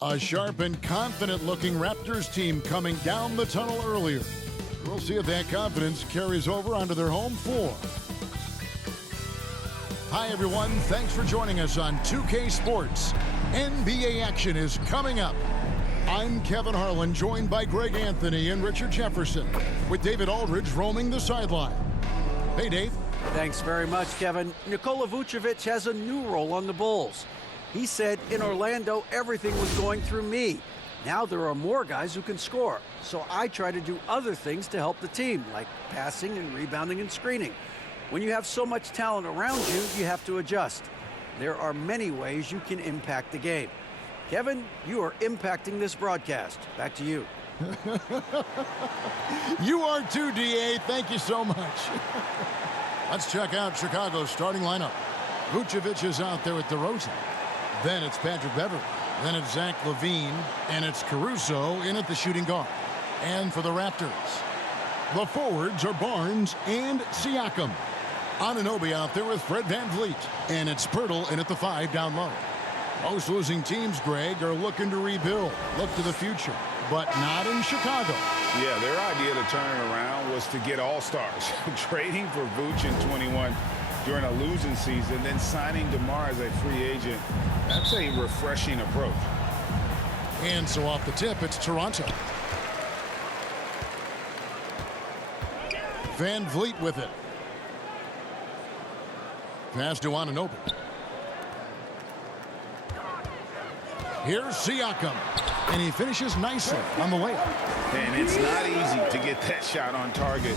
A sharp and confident-looking Raptors team coming down the tunnel earlier. We'll see if that confidence carries over onto their home floor. Hi, everyone. Thanks for joining us on 2K Sports. NBA action is coming up. I'm Kevin Harlan, joined by Greg Anthony and Richard Jefferson, with David Aldridge roaming the sideline. Hey, Dave. Thanks very much, Kevin. Nikola Vucevic has a new role on the Bulls. He said, in Orlando, everything was going through me. Now there are more guys who can score, so I try to do other things to help the team, like passing and rebounding and screening. When you have so much talent around you, you have to adjust. There are many ways you can impact the game. Kevin, you are impacting this broadcast. Back to you. You are too, DA. Thank you so much. Let's check out Chicago's starting lineup. Vucevic is out there with DeRozan. Then it's Patrick Beverley. Then it's Zach LaVine. And it's Caruso in at the shooting guard. And for the Raptors, the forwards are Barnes and Siakam. Anunoby out there with Fred VanVleet. And it's Pirtle in at the 5 down low. Most losing teams, Greg, are looking to rebuild. Look to the future. But not in Chicago. Yeah, their idea to turn it around was to get all-stars. Trading for Vooch in 21 during a losing season, then signing DeMar as a free agent. That's a refreshing approach. And so off the tip, it's Toronto. VanVleet with it. Pass to Anunoby. Here's Siakam. And he finishes nicely on the layup. And it's not easy to get that shot on target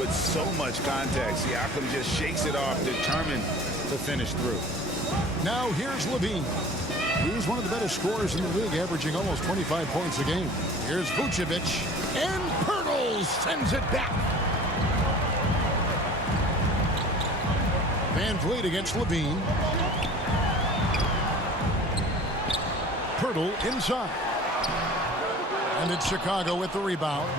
with so much contact. Siakam just shakes it off, determined to finish through. Now here's LaVine. He's one of the better scorers in the league, averaging almost 25 points a game. Here's Vucevic. And Pirtle sends it back. VanVleet against LaVine. Pirtle inside. And it's Chicago with the rebound.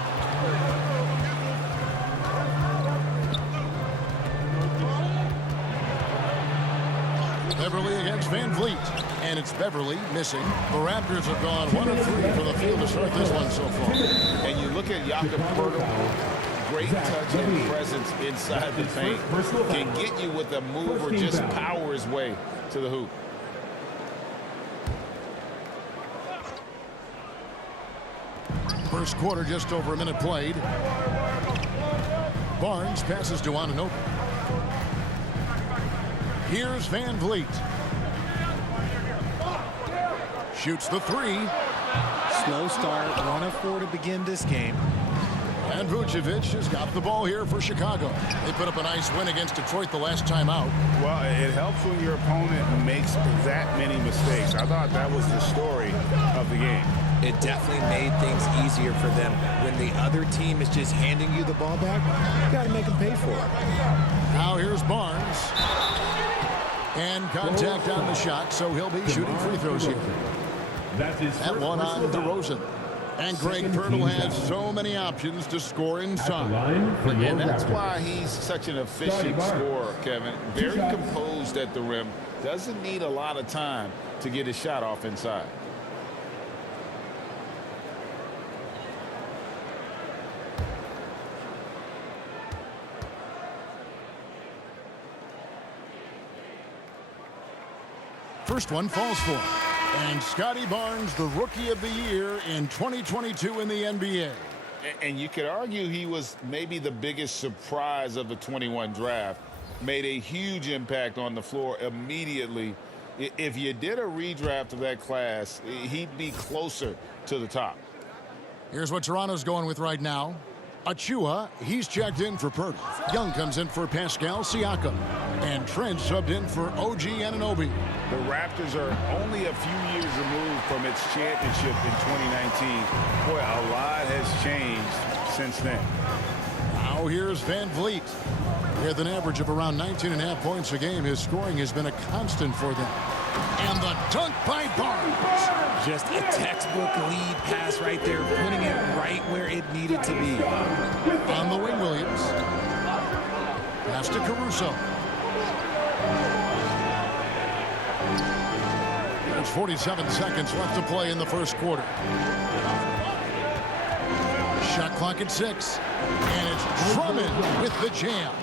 Beverley against VanVleet. And it's Beverley missing. The Raptors have gone 1 of 3 for the field to start this one so far. And you look at Jakob Pirtle, great touch and presence inside the paint. Can get you with a move or just power his way to the hoop. First quarter, just over a minute played. Barnes passes to Anunoby. Here's VanVleet. Shoots the 3. Slow start, 1 of 4 to begin this game. And Vucevic has got the ball here for Chicago. They put up a nice win against Detroit the last time out. Well, it helps when your opponent makes that many mistakes. I thought that was the story of the game. It definitely made things easier for them. When the other team is just handing you the ball back, you got to make them pay for it. Now here's Barnes. And contact on the shot, so he'll be shooting free throws here. That one on DeRozan. And Greg Pirtle has so many options to score inside. And that's why he's such an efficient scorer, Kevin. Very composed at the rim. Doesn't need a lot of time to get his shot off inside. First one falls for him. And Scotty Barnes, the Rookie of the Year in 2022 in the NBA. And you could argue he was maybe the biggest surprise of the 21 draft. Made a huge impact on the floor immediately. If you did a redraft of that class, he'd be closer to the top. Here's what Toronto's going with right now. Achua, he's checked in for Pirtle. Young comes in for Pascal Siakam. And Trent subbed in for OG Anunoby. The Raptors are only a few years removed from its championship in 2019. Boy, a lot has changed since then. Now here's VanVleet. With an average of around 19.5 points a game, his scoring has been a constant for them. And the dunk by Barnes. Just a textbook lead pass right there, putting it right where it needed to be. On the wing, Williams. Pass to Caruso. 47 seconds left to play in the first quarter. Shot clock at 6. And it's Drummond with the jam.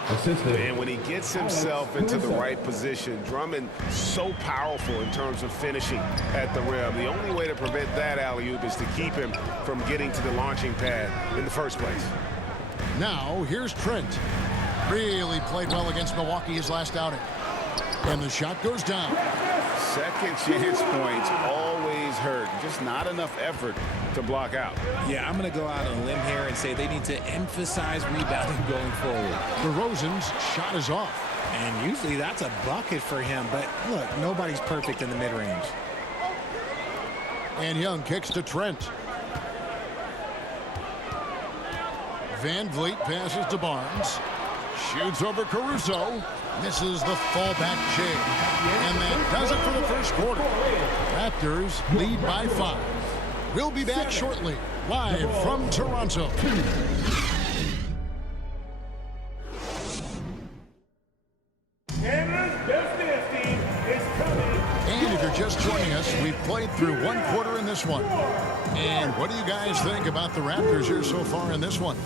And when he gets himself into the right position, Drummond so powerful in terms of finishing at the rim. The only way to prevent that alley-oop is to keep him from getting to the launching pad in the first place. Now, here's Trent. Really played well against Milwaukee his last outing. And the shot goes down. Second chance points always hurt. Just not enough effort to block out. Yeah, I'm going to go out on a limb here and say they need to emphasize rebounding going forward. DeRozan's shot is off. And usually that's a bucket for him. But look, nobody's perfect in the mid-range. And Young kicks to Trent. Van Vliet passes to Barnes. Shoots over Caruso. Misses the fallback jig. And that does it for the first quarter. Raptors lead by 5. We'll be back shortly, live from Toronto. And if you're just joining us, we've played through one quarter in this one. And what do you guys think about the Raptors here so far in this one?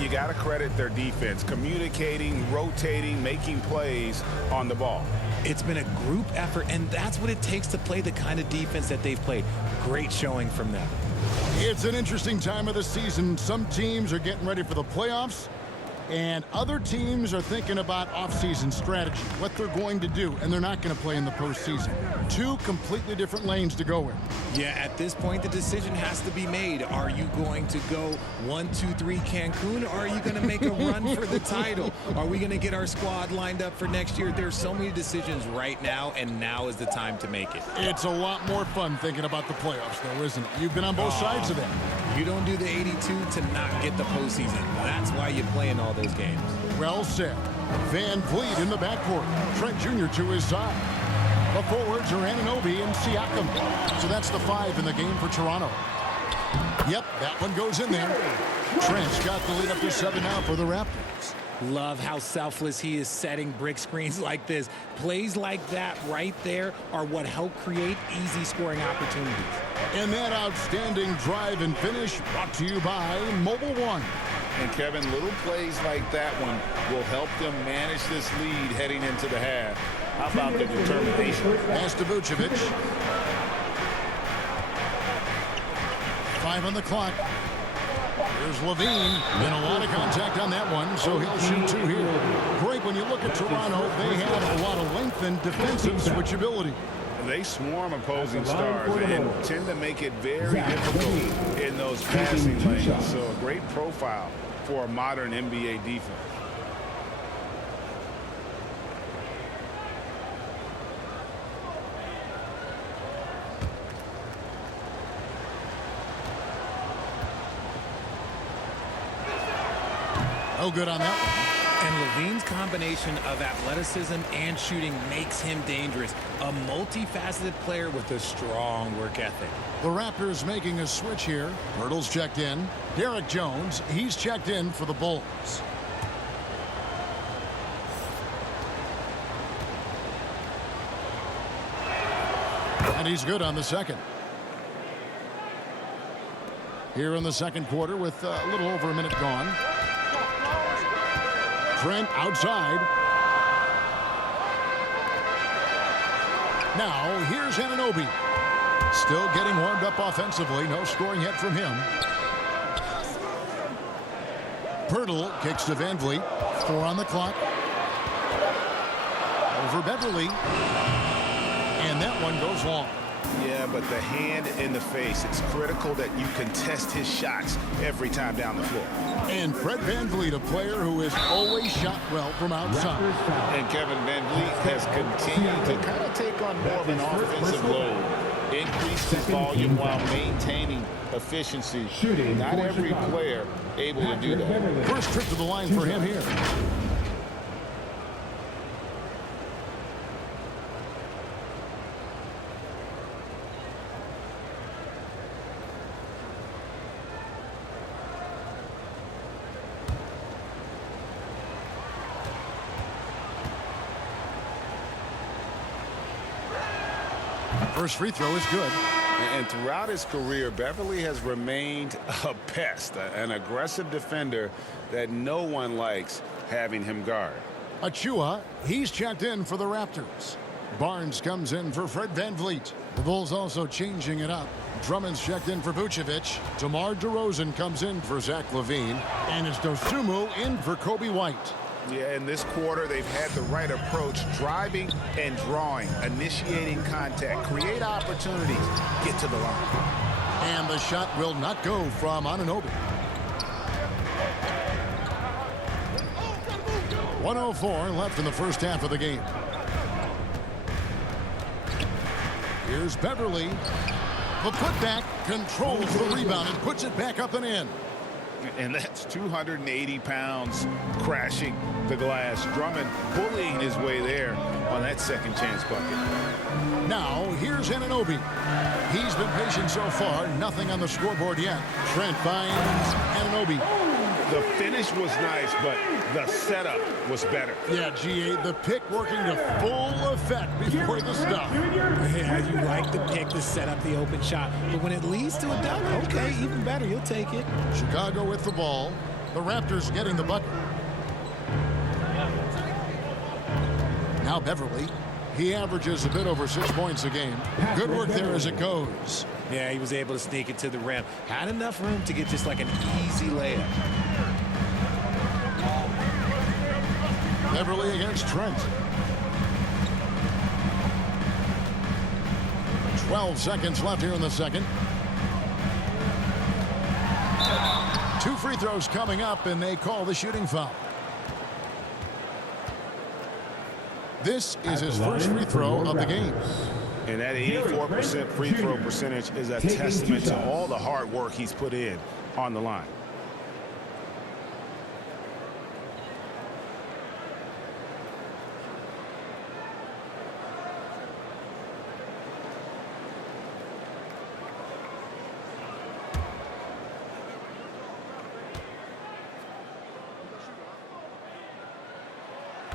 You got to credit their defense, communicating, rotating, making plays on the ball. It's been a group effort, and that's what it takes to play the kind of defense that they've played. Great showing from them. It's an interesting time of the season. Some teams are getting ready for the playoffs, and other teams are thinking about offseason strategy, what they're going to do, and they're not going to play in the postseason. Two completely different lanes to go in. Yeah, at this point, the decision has to be made. Are you going to go 1, 2, 3 Cancun, or are you going to make a run for the title? Are we going to get our squad lined up for next year? There's so many decisions right now, and now is the time to make it. It's a lot more fun thinking about the playoffs, though, isn't it? You've been on both sides of that. You don't do the 82 to not get the postseason. That's why you play in all those games. Well said. Van Vliet in the backcourt. Trent Jr. to his side. The forwards are Anunoby and Siakam. So that's the 5 in the game for Toronto. Yep, that one goes in there. Trent's got the lead up to 7 now for the Raptors. Love how selfless he is setting brick screens like this. Plays like that right there are what help create easy scoring opportunities. And that outstanding drive and finish brought to you by Mobile One. And Kevin, little plays like that one will help them manage this lead heading into the half. How about the determination? Pass to Vucevic. 5 on the clock. Here's Levine. Been a lot of contact on that one, so he'll shoot 2 here. Great, when you look at Toronto, they have a lot of length and defensive switchability. They swarm opposing stars and tend to make it very difficult in those passing lanes. So a great profile for a modern NBA defense. Oh, good on that one. And Levine's combination of athleticism and shooting makes him dangerous. A multifaceted player with a strong work ethic. The Raptors making a switch here. Hurdle's checked in. Derek Jones, he's checked in for the Bulls. And he's good on the second. Here in the second quarter with a little over a minute gone. Trent outside. Now, here's Anunoby. Still getting warmed up offensively. No scoring yet from him. Pirtle kicks to Van Vliet. 4 on the clock. Over Beverly. And that one goes long. Yeah, but the hand in the face, it's critical that you contest his shots every time down the floor. And Fred Van Vliet, a player who has always shot well from outside. And Kevin Van Vliet has continued to kind of take on more of an offensive load. Increase his volume while maintaining efficiency. Not every player able to do that. First trip to the line for him here. First free throw is good. And throughout his career, Beverly has remained a pest, an aggressive defender that no one likes having him guard. Achua, he's checked in for the Raptors. Barnes comes in for Fred VanVleet. The Bulls also changing it up. Drummond's checked in for Vucevic. DeMar DeRozan comes in for Zach LaVine. And it's Dosunmu in for Kobe White. Yeah, in this quarter, they've had the right approach, driving and drawing, initiating contact, create opportunities, get to the line. And the shot will not go from Anunoby. 1:04 left in the first half of the game. Here's Beverly. The putback controls the rebound and puts it back up and in. And that's 280 pounds crashing the glass. Drummond bullying his way there on that second chance bucket. Now here's Anunoby. He's been patient so far. Nothing on the scoreboard yet. Trent finds Anunoby. The finish was nice, but the setup was better. Yeah, GA, the pick working to full effect before the stop. Yeah, you like the pick to set up the open shot. But when it leads to a dunk, okay, even better. You'll take it. Chicago with the ball. The Raptors getting the bucket. Now Beverly. He averages a bit over 6 points a game. Good work there as it goes. Yeah, he was able to sneak it to the rim. Had enough room to get just like an easy layup. Beverly against Trent. 12 seconds left here in the second. 2 free throws coming up, and they call the shooting foul. This is his first free throw of the game. And that 84% free throw percentage is a testament to all the hard work he's put in on the line.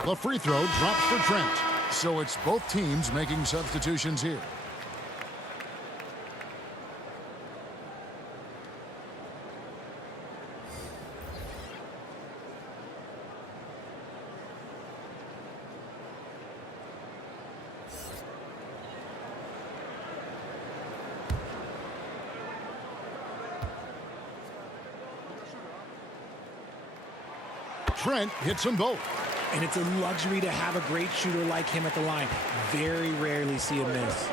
The free throw drops for Trent. So it's both teams making substitutions here. Trent hits them both. And it's a luxury to have a great shooter like him at the line. Very rarely see him miss.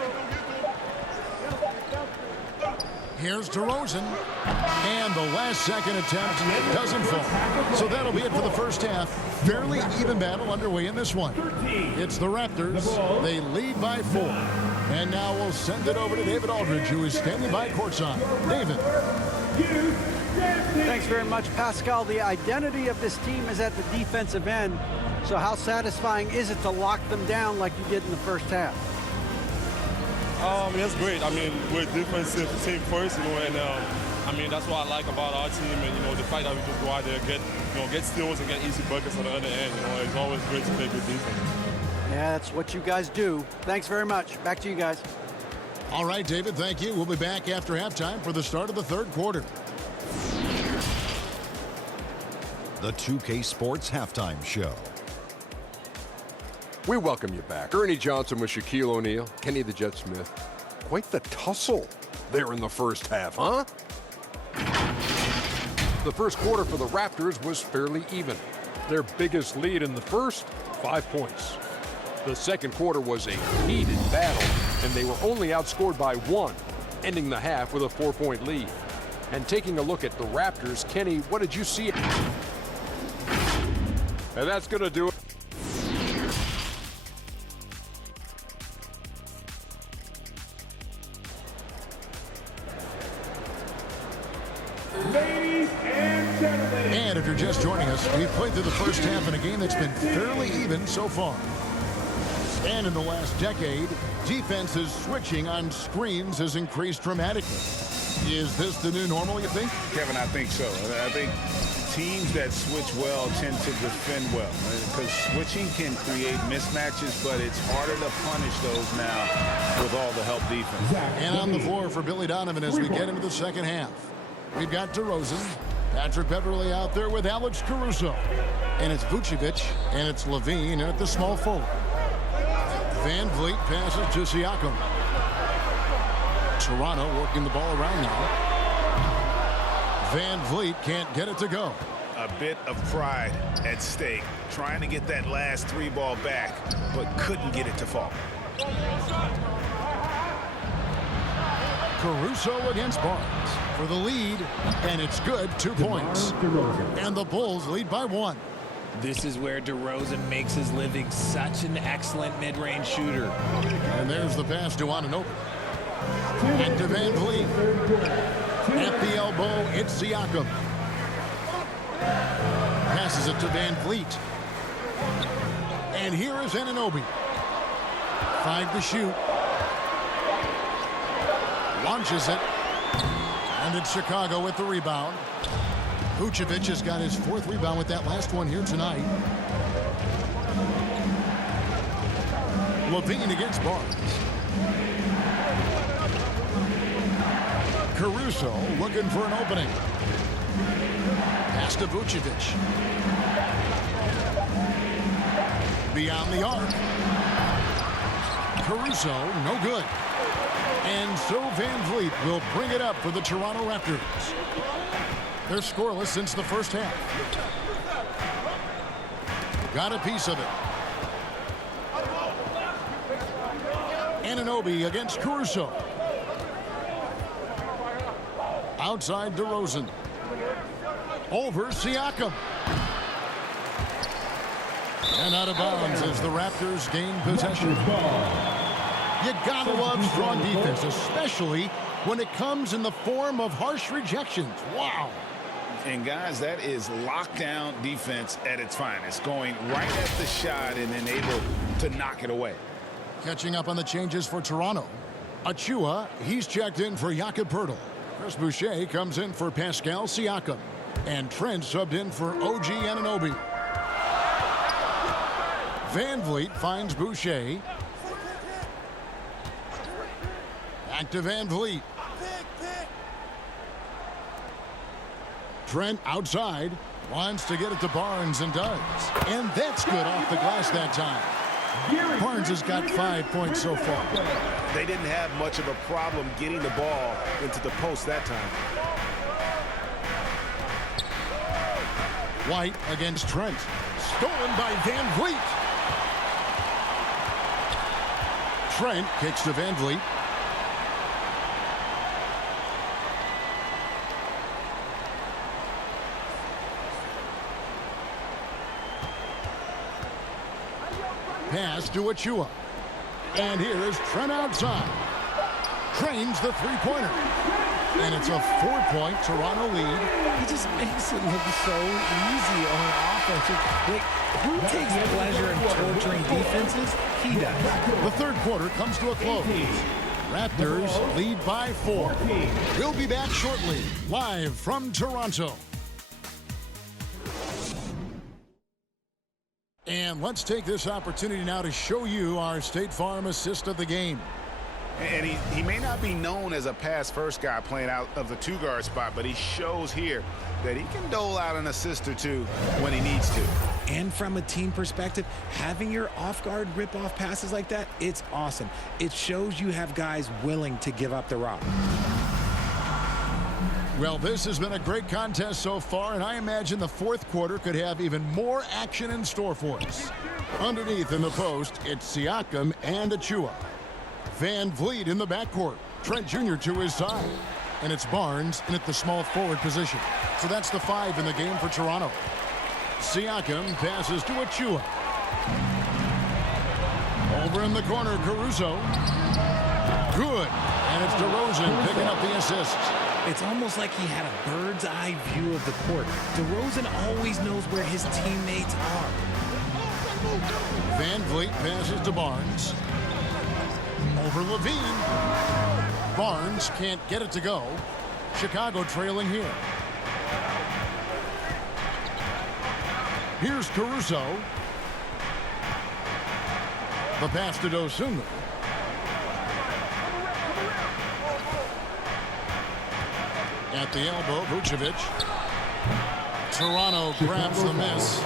Here's DeRozan. And the last second attempt doesn't fall. So that'll be it for the first half. Fairly even battle underway in this one. It's the Raptors. They lead by 4. And now we'll send it over to David Aldridge, who is standing by courtside. David. Thanks very much, Pascal. The identity of this team is at the defensive end. So how satisfying is it to lock them down like you did in the first half? It's great. I mean, we're a defensive team first, and I mean, that's what I like about our team, and the fact that we just go out there and get steals and get easy buckets on the other end. It's always great to play good defense. Yeah, that's what you guys do. Thanks very much. Back to you guys. All right, David, thank you. We'll be back after halftime for the start of the third quarter. The 2K Sports Halftime Show. We welcome you back. Ernie Johnson with Shaquille O'Neal, Kenny the Jet Smith. Quite the tussle there in the first half, huh? The first quarter for the Raptors was fairly even. Their biggest lead in the first, 5 points. The second quarter was a heated battle, and they were only outscored by 1, ending the half with a 4-point lead. And taking a look at the Raptors, Kenny, what did you see? And that's going to do it. And if you're just joining us, we've played through the first half in a game that's been fairly even so far. And in the last decade, defenses switching on screens has increased dramatically. Is this the new normal, you think? Kevin, I think so. I think Teams that switch well tend to defend well, because switching can create mismatches, but it's harder to punish those now with all the help defense. And on the floor for Billy Donovan as we get into the second half. We've got DeRozan, Patrick Beverley out there with Alex Caruso. And it's Vucevic, and it's Levine at the small forward. Van Vliet passes to Siakam. Toronto working the ball around now. Van Vliet can't get it to go. A bit of pride at stake, trying to get that last 3-ball back, but couldn't get it to fall. Caruso against Barnes for the lead, and it's good. 2 points. And the Bulls lead by 1. This is where DeRozan makes his living, such an excellent mid-range shooter. And there's the pass to Anunoby. And to Van Vliet. At the elbow, it's Siakam. Passes it to Van Vliet. And here is Anunoby. 5 to shoot. Launches it. And it's Chicago with the rebound. Vucevic has got his 4th rebound with that last one here tonight. Levine against Barnes. Caruso looking for an opening. Pass to Vucevic. Beyond the arc. Caruso, no good. And so Van Vliet will bring it up for the Toronto Raptors. They're scoreless since the first half. Got a piece of it. Anunoby against Caruso. Outside DeRozan. Over Siakam. And out of bounds as the Raptors gain possession. You gotta love strong defense, especially when it comes in the form of harsh rejections. Wow. And guys, that is lockdown defense at its finest, going right at the shot and then able to knock it away. Catching up on the changes for Toronto. Achua, he's checked in for Jakob Poeltl. Chris Boucher comes in for Pascal Siakam. And Trent subbed in for OG Anunoby. Van Vliet finds Boucher. Back to Van Vliet. Trent outside. Wants to get it to Barnes and does. And that's good off the glass that time. Barnes has got 5 points so far. They didn't have much of a problem getting the ball into the post that time. White against Trent. Stolen by Van Vliet. Trent kicks to Van Vliet. Pass to Achua. And here's Trent outside. Trains the three-pointer. And it's a 4-point Toronto lead. He just makes it look so easy on offense. Like, who takes pleasure in torturing defenses? He does. The third quarter comes to a close. Raptors lead by 4. We'll be back shortly, live from Toronto. And let's take this opportunity now to show you our State Farm assist of the game. And he may not be known as a pass-first guy playing out of the two-guard spot, but he shows here that he can dole out an assist or two when he needs to. And from a team perspective, having your off-guard rip-off passes like that, it's awesome. It shows you have guys willing to give up the rock. Well, this has been a great contest so far, and I imagine the fourth quarter could have even more action in store for us. Underneath in the post, it's Siakam and Achua. Van Vliet in the backcourt. Trent Jr. to his side. And it's Barnes in at the small forward position. So that's the 5 in the game for Toronto. Siakam passes to Achua. Over in the corner, Caruso. Good. And it's DeRozan picking up the assist. It's almost like he had a bird's eye view of the court. DeRozan always knows where his teammates are. Van Vliet passes to Barnes. Over Levine. Barnes can't get it to go. Chicago trailing here. Here's Caruso. The pass to Dosunmu. At the elbow, Vucevic. Toronto grabs the miss.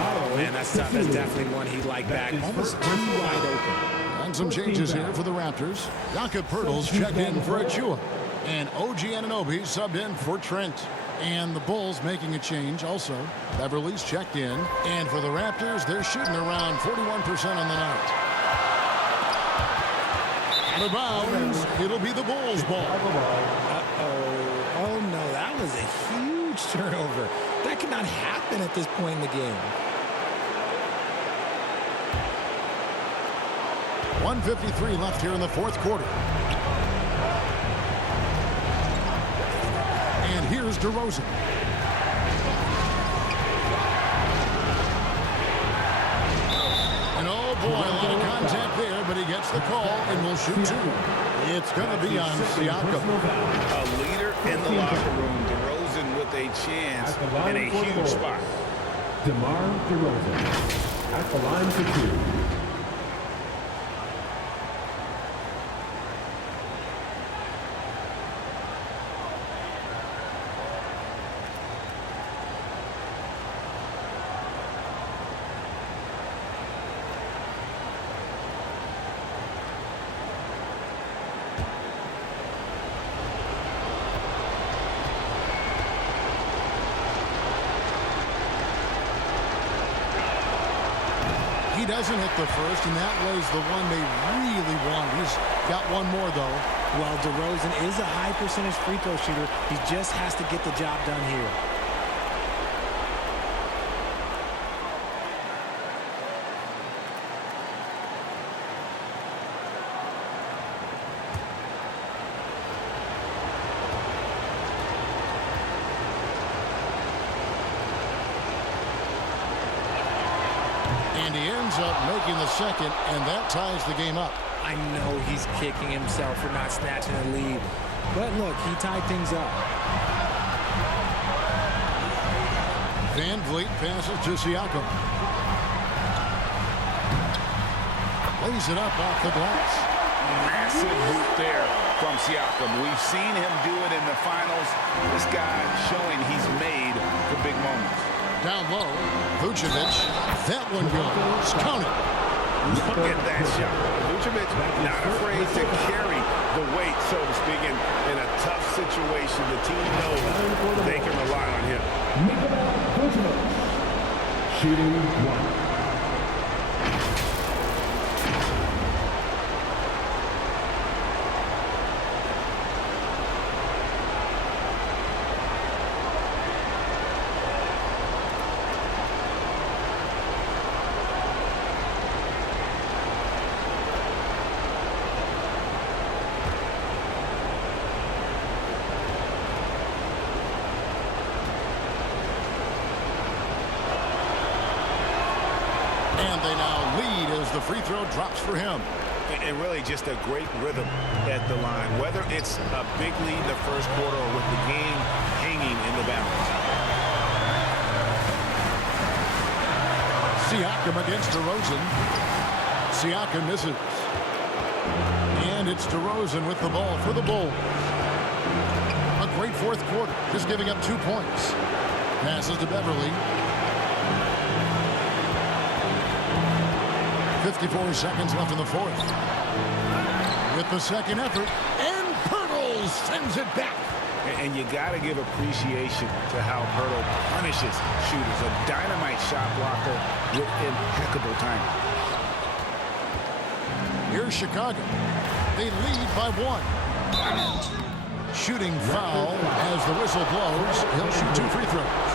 Oh, man, that's tough. That's definitely one he liked back. Almost too wide open. And some changes here for the Raptors. Jakob Poeltl's checked in for Achua. And OG Anunoby subbed in for Trent. And the Bulls making a change also. Beverly's checked in. And for the Raptors, they're shooting around 41% on the night. Out of bounds, it'll be the Bulls' ball. Oh, no, that was a huge turnover. That cannot happen at this point in the game. 1:53 left here in the fourth quarter. And here's DeRozan. And oh boy, a lot of contact there, but he gets the call and will shoot two. It's going to be on Siakam. A leader in the locker room. DeRozan with a chance in a huge spot. DeMar DeRozan at the line for two. He doesn't hit the first, and that was the one they really want. He's got one more, though. Well, DeRozan is a high percentage free throw shooter. He just has to get the job done here. And he ends up making the second, and that ties the game up. I know he's kicking himself for not snatching the lead. But look, he tied things up. Van Vliet passes to Siakam. Lays it up off the glass. Massive hoop there from Siakam. We've seen him do it in the finals. This guy showing he's made for big moments. Down low, Vucevic. That one goes. Count it. Look at that shot. Vucevic not afraid to carry the weight, so to speak, in a tough situation. The team knows they can rely on him. Vucevic shooting one. And they now lead as the free throw drops for him. And really just a great rhythm at the line, whether it's a big lead in the first quarter or with the game hanging in the balance. Siakam against DeRozan. Siakam misses. And it's DeRozan with the ball for the Bulls. A great fourth quarter, just giving up 2 points. Passes to Beverly. 54 seconds left in the fourth. With the second effort, and Poeltl sends it back. And you got to give appreciation to how Poeltl punishes shooters. A dynamite shot blocker with impeccable timing. Here's Chicago. They lead by 1. Shooting foul as the whistle blows. He'll shoot 2 free throws.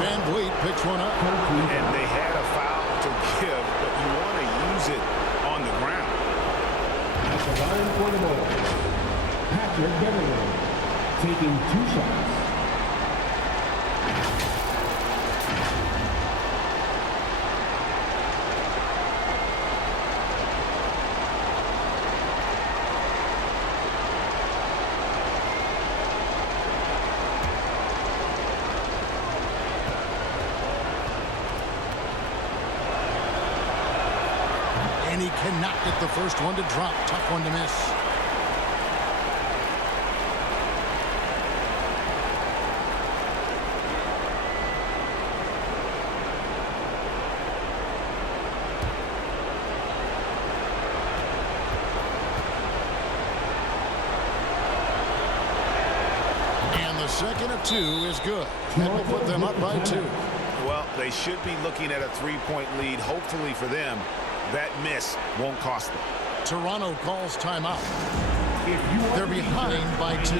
Van Vliet picks one up. And they had a foul to give, but you want to use it on the ground. At the line for the Bulls, Patrick Beverly taking 2 shots. he cannot get the first one to drop. Tough one to miss. And the second of two is good. That will put them up by 2. Well, they should be looking at a 3-point lead. Hopefully for them, that miss won't cost them. Toronto calls timeout. They're behind by 2.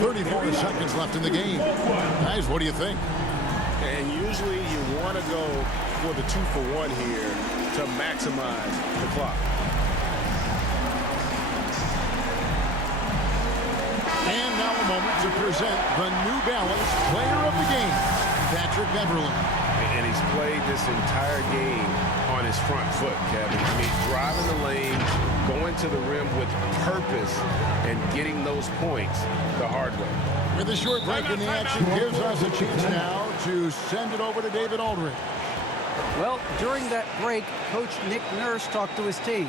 34 seconds left in the game. Guys, what do you think? And usually you want to go for the 2-for-1 here to maximize the clock. And now a moment to present the New Balance Player of the Game, Patrick Beverley. And he's played this entire game on his front foot, Kevin. I mean, driving the lane, going to the rim with purpose, and getting those points the hard way. With a short break in the action, gives us a chance now to send it over to David Aldridge. Well, during that break, Coach Nick Nurse talked to his team.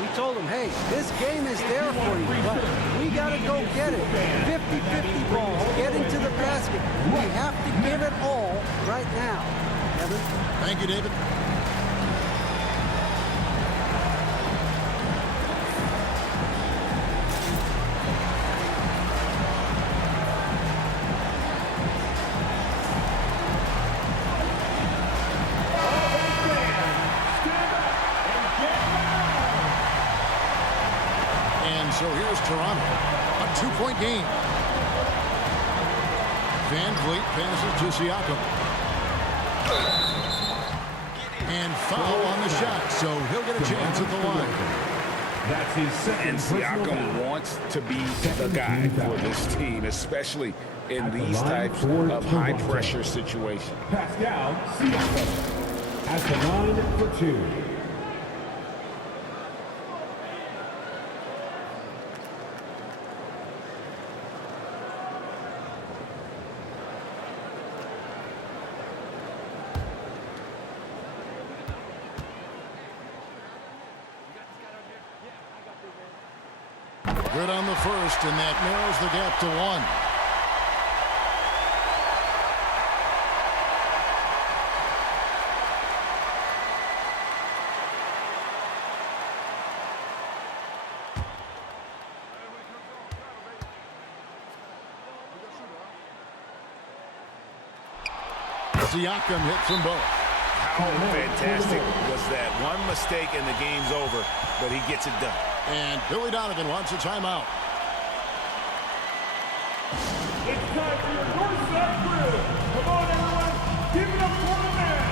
We told him, hey, this game is there for you, but we got to go get it. 50-50 balls, get into the basket. We have to give it all right now. Kevin? Thank you, David. So here's Toronto, a 2-point game. Van Vliet passes to Siakam. And foul on the shot, so he'll get a chance at the line. That's his second. And Siakam wants to be the guy for this team, especially in these types of high-pressure situations. Pascal Siakam at the line for 2. Good on the first, and that narrows the gap to 1. Siakam hits them both. How fantastic was that? One mistake and the game's over, but he gets it done. And Billy Donovan wants a timeout. It's time for your Northside Crew. Come on, everyone. Give it up for the man.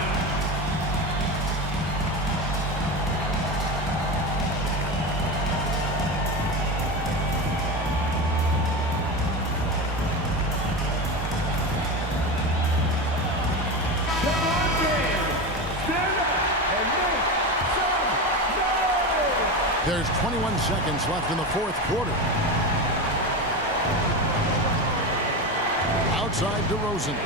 Come on, Dan. Stand up and make some noise. There's 21 seconds left in the fourth quarter. Outside DeRozan.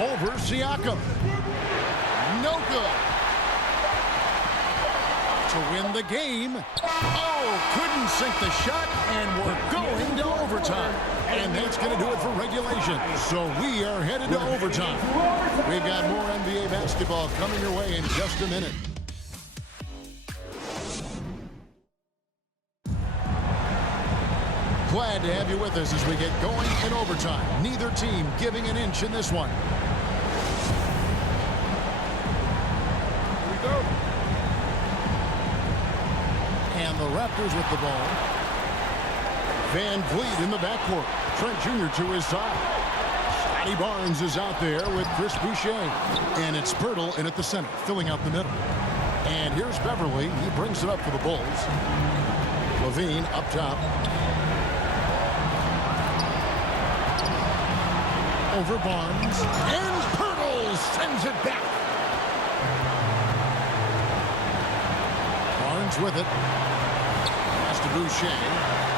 Over Siakam. No good. To win the game. Oh, couldn't sink the shot, and we're going to overtime. And that's going to do it for regulation. So we are headed to overtime. We've got more NBA basketball coming your way in just a minute. Glad to have you with us as we get going in overtime. Neither team giving an inch in this one. Here we go. And the Raptors with the ball. Van Vliet in the backcourt. Trent Jr. to his side. Scotty Barnes is out there with Chris Boucher. And it's Pirtle in at the center, filling out the middle. And here's Beverley. He brings it up for the Bulls. Levine up top. Over Barnes, and Pirtle sends it back. Barnes with it. Pass to Boucher.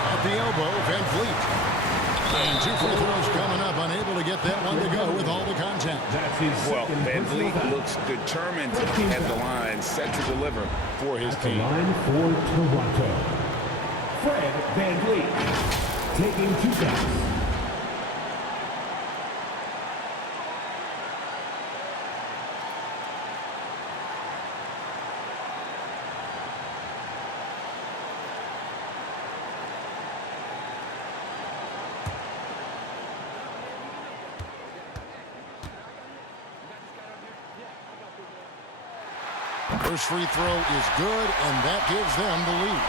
At the elbow, Van Vliet. And 2 free throws coming up, unable to get that one to go with all the contact. Well, Van Vliet looks determined at the line, set to deliver for his team. Line for Toronto. Fred Van Vliet taking 2 shots. First free throw is good, and that gives them the lead.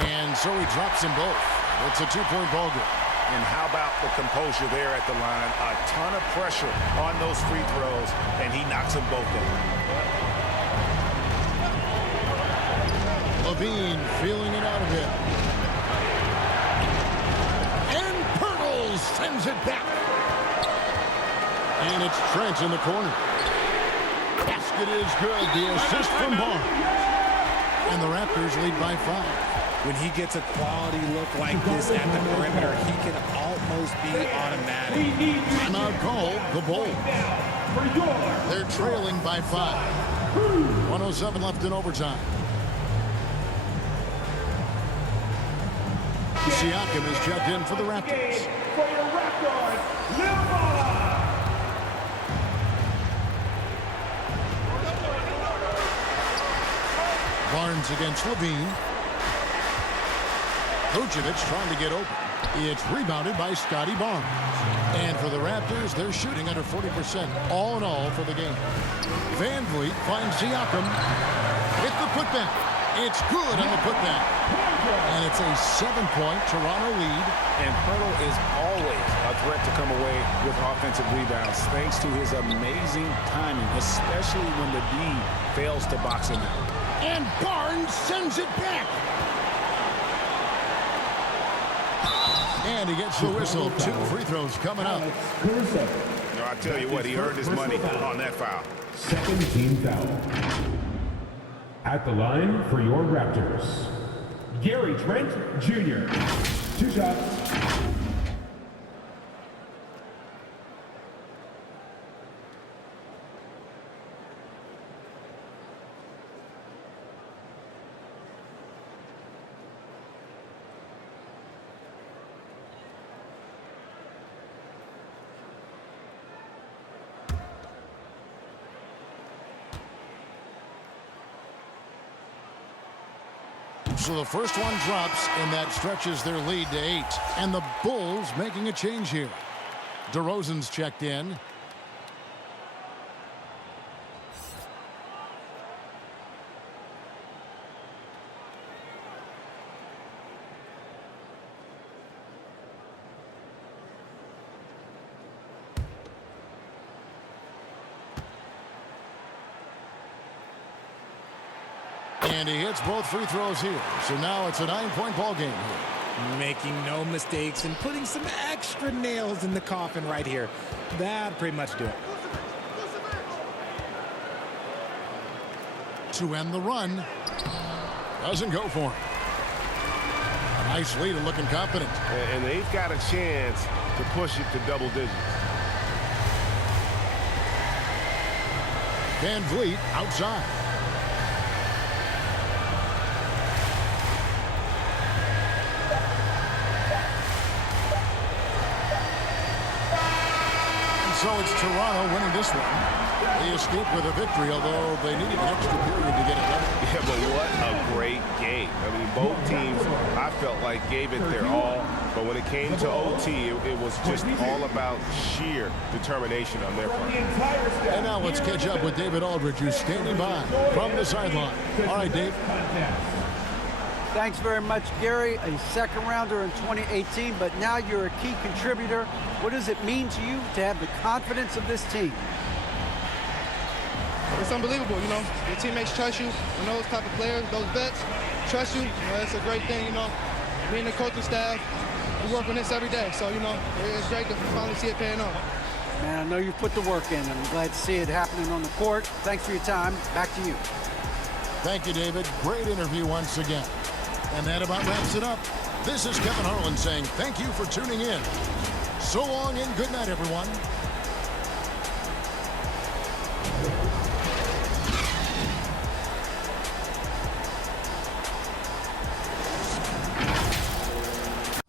And so he drops them both. It's a 2-point ball game. And how about the composure there at the line? A ton of pressure on those free throws, and he knocks them both down. Levine feeling it out a bit. And Pirtle sends it back. And it's Trent in the corner. Basket is good. The assist from Barnes. And the Raptors lead by 5. When he gets a quality look like this at the perimeter, he can almost be automatic. Timeout called the Bulls. They're trailing by 5. 107 left in overtime. Siakam is checked in for the Raptors. Barnes against Levine. Vucevic trying to get open. It's rebounded by Scotty Barnes. And for the Raptors, they're shooting under 40% all in all for the game. Van Vliet finds Siakam with the putback. It's good on the putback. And it's a 7-point Toronto lead. And Pirtle is always a threat to come away with offensive rebounds thanks to his amazing timing, especially when the D fails to box him out. And Barnes sends it back. And he gets the whistle. 2 free throws coming up. I tell you what, he earned his money on that foul. Second team foul. At the line for your Raptors, Gary Trent Jr. 2 shots. So the first one drops, and that stretches their lead to 8. And the Bulls making a change here. DeRozan's checked in. And he hits both free throws here. So now it's a 9-point ball game here. Making no mistakes and putting some extra nails in the coffin right here. That'd pretty much do it. To end the run. Doesn't go for him. A nice lead and looking confident. And they've got a chance to push it to double digits. Van Vliet outside. So it's Toronto winning this one. They escaped with a victory, although they needed an extra period to get it done. Yeah, but what a great game. I mean, both teams, I felt like, gave it their all. But when it came to OT, it was just all about sheer determination on their part. And now let's catch up with David Aldridge, who's standing by from the sideline. All right, Dave. Thanks very much, Gary. A second rounder in 2018, but now you're a key contributor. What does it mean to you to have the confidence of this team? It's unbelievable, you know. Your teammates trust you. When those type of players, those vets, trust you, it's a great thing, you know. Me and the coaching staff, we work on this every day. So, you know, it's great to finally see it paying off. Man, I know you put the work in, and I'm glad to see it happening on the court. Thanks for your time. Back to you. Thank you, David. Great interview once again. And that about wraps it up. This is Kevin Harlan saying thank you for tuning in. So long and good night, everyone.